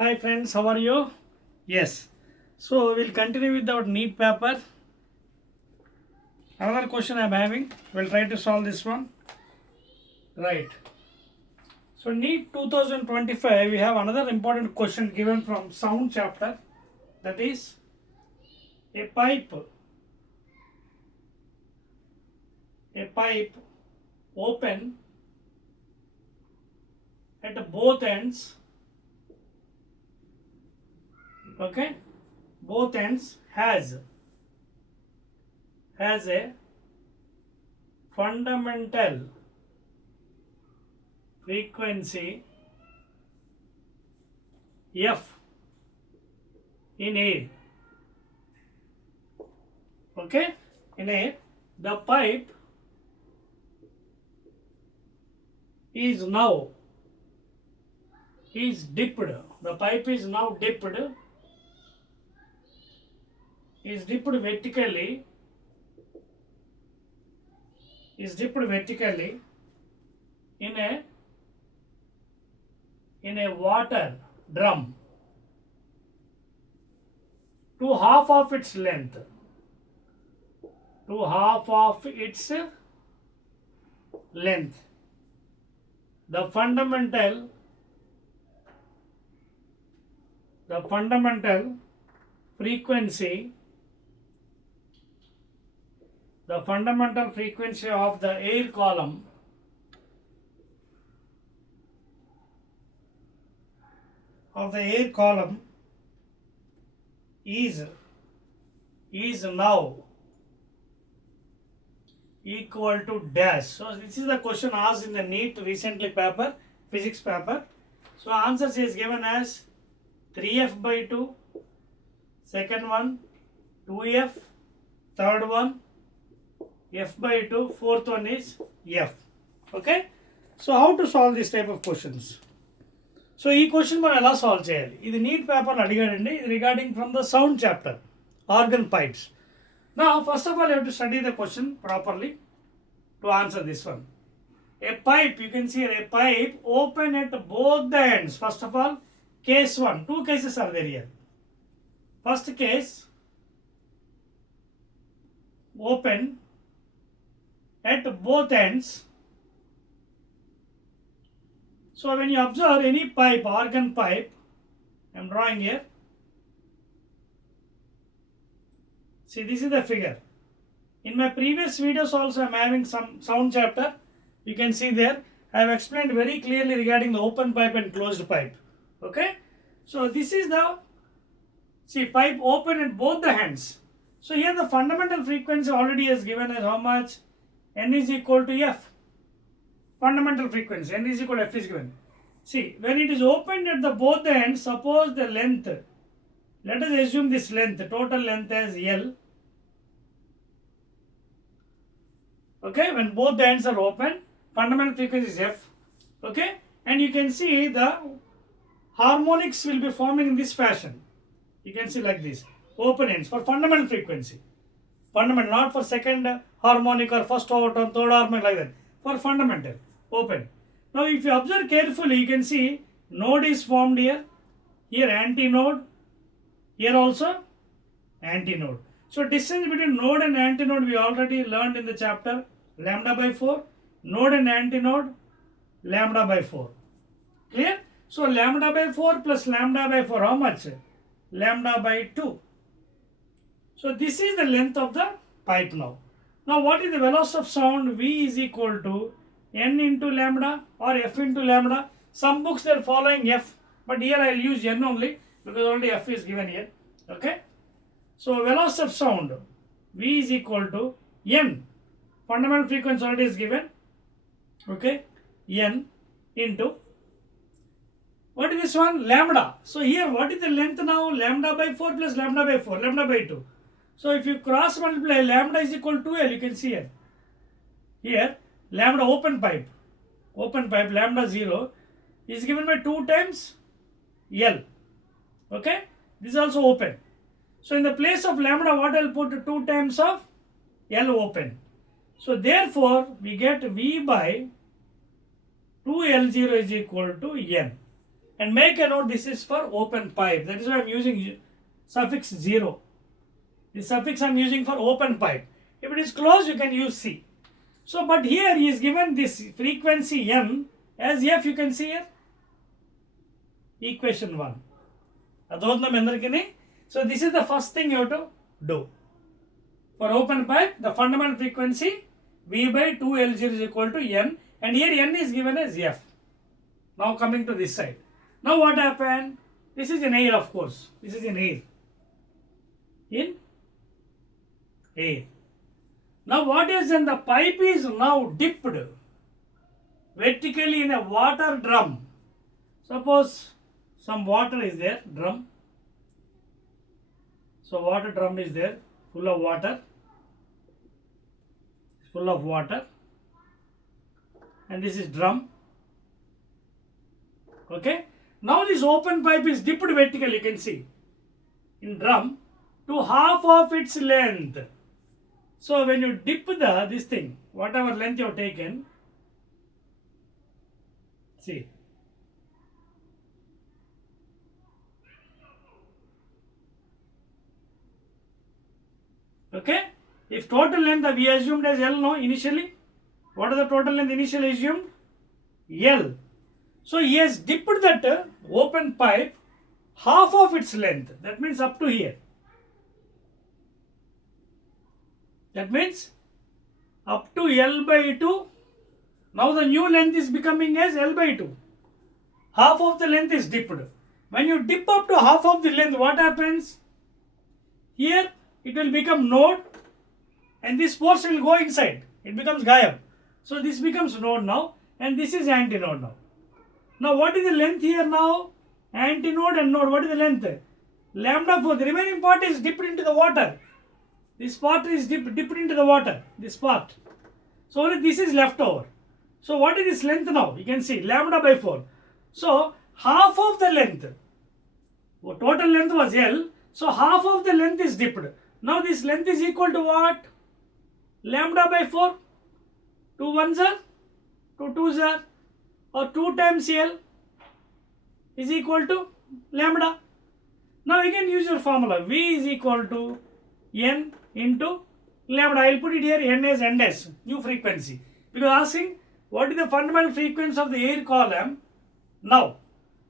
Hi friends, how are you? Yes. So we'll continue with our Neet paper. Another question I'm having. We'll try to solve this one. Right. So Neet 2025, we have another important question given from sound chapter. That is a pipe open at both ends. Okay. Both ends has a fundamental frequency F in air. Okay, in air, the pipe is now is dipped. The pipe is now dipped vertically in a water drum to half of its length. To half of its length. The fundamental frequency of the air column is now equal to dash. So this is the question asked in the Neet recently paper, physics paper. So answer is given as 3f by 2, second one 2f, third one f by 2, fourth one is f. Okay. So how to solve this type of questions? So ఈ question మనం ఎలా solve చేయాలి? ఇది neat పేపర్లో అడిగాడండి. ఇది regarding from the sound chapter, organ pipes. Now, first of all, you have to study the question properly to answer this one. A pipe, you can see a pipe open at both the ends. First of all, case 1. Two cases are there here. First case, open at both ends. So when you observe any pipe, organ pipe, I am drawing here. See, this is the figure. In my previous videos also I am having some sound chapter. You can see there. I have explained very clearly regarding the open pipe and closed pipe. Okay. So this is the, see, pipe open at both the ends. So here the fundamental frequency already is given as how much? N is equal to F. Fundamental frequency N is equal to F is given. See, when it is opened at the both the ends, suppose the length, let us assume this length, total length as L. Okay, when both the ends are open, fundamental frequency is F. Okay, and you can see the harmonics will be forming in this fashion. You can see like this, open ends for fundamental frequency. Fundamental, not for second harmonic or first or third harmonic like that. For fundamental, open. Now if you observe carefully, you can see node is formed here, here antinode, here also antinode. So distance between node and antinode we already learned in the chapter, lambda by 4, node and antinode, lambda by 4. Clear? So lambda by 4 plus lambda by 4, how much? Lambda by 2. So this is the length of the pipe now. Now what is the velocity of sound? V is equal to N into lambda or F into lambda. Some books they are following F, but here I will use N only because already F is given here. Okay. So velocity of sound V is equal to N. Fundamental frequency already is given. Okay. N into, what is this one? Lambda. So here what is the length now? Lambda by 4 plus lambda by 4, lambda by 2. So if you cross multiply, lambda is equal to L, you can see here. Here, lambda open pipe, lambda 0 is given by 2 times L. Okay, this is also open. So in the place of lambda, what I will put 2 times of L open. So therefore, we get V by 2L0 is equal to N. And make a note, this is for open pipe. That is why I am using suffix 0. The suffix I am using for open pipe. If it is closed, you can use C. So, but here he is given this frequency M as F, you can see here. Equation 1. So, this is the first thing you have to do. For open pipe, the fundamental frequency V by 2L0 is equal to N, and here N is given as F. Now coming to this side. Now what happened? This is in air, of course. This is in air. In air. Now what is then? The pipe is now dipped vertically in a water drum. Suppose some water is there, drum. So water drum is there, full of water. Full of water. And this is drum. Okay. Now this open pipe is dipped vertically, you can see, in drum to half of its length. So when you dip this thing, whatever length you have taken, see, okay, if total length we assumed as L, no, initially, what is the total length initially assumed? L. So he has dipped that open pipe half of its length. That means up to here. That means up to L by 2. Now the new length is becoming as L by 2. Half of the length is dipped. When you dip up to half of the length, what happens? Here it will become node and this portion will go inside. It becomes Gayab. So this becomes node now and this is antinode now. Now what is the length here now? Antinode and node. What is the length? Lambda 4. The remaining part is dipped into the water. This part is dipped into the water. This part. So only this is left over. So what is this length now? You can see lambda by 4. So half of the length. Total length was L. So half of the length is dipped. Now this length is equal to what? Lambda by 4. 2 1s are, 2 2s are, or 2 times L is equal to lambda. Now you can use your formula. V is equal to N into lambda. I will put it here N as N dash, new frequency. Because asking what is the fundamental frequency of the air column now.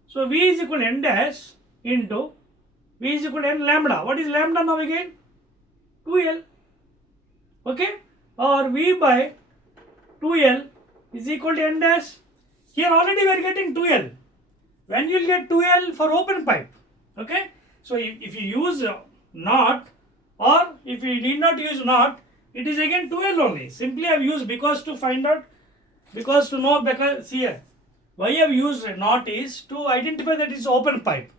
So V is equal to N dash into V is equal to N lambda. What is lambda now again? 2L. Okay? Or V by 2L is equal to N dash. Here already we are getting 2L. When you will get 2L for open pipe. Okay? So if you use not or if you need not use not, it is again 2L only. Simply I have used because to find out, because to know, because here why I have used not is to identify that it is open pipe.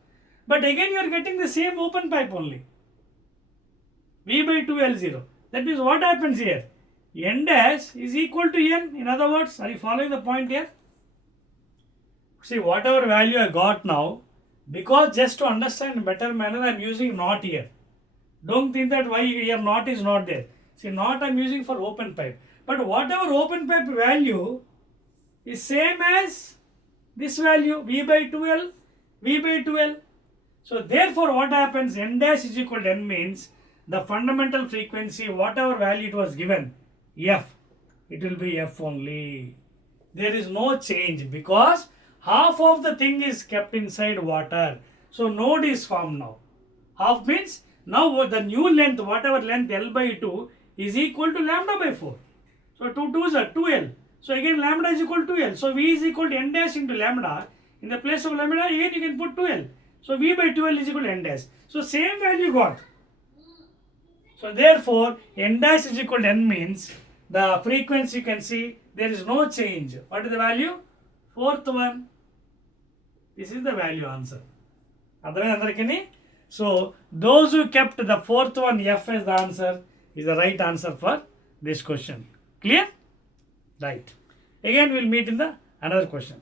But again you are getting the same open pipe only. V by 2L0. That means what happens here? N dash is equal to N. In other words, are you following the point here? See, whatever value I got now, because just to understand in better manner, I am using not here. Don't think that why here not is not there. See, not I am using for open pipe. But whatever open pipe value is same as this value, V by 2L, V by 2L. So, therefore, what happens? N dash is equal to N means the fundamental frequency, whatever value it was given, F, it will be F only. There is no change because half of the thing is kept inside water. So node is formed now. Half means now the new length, whatever length L by 2 is equal to lambda by 4. So 2 2s are 2L. So again lambda is equal to 2L. So V is equal to N dash into lambda. In the place of lambda again you can put 2L. So V by 2L is equal to N dash. So same value got. So therefore N dash is equal to N means the frequency you can see there is no change. What is the value? Fourth one. This is the value answer. So those who kept the fourth one F as the answer is the right answer for this question. Clear? Right. Again we will meet in the another question.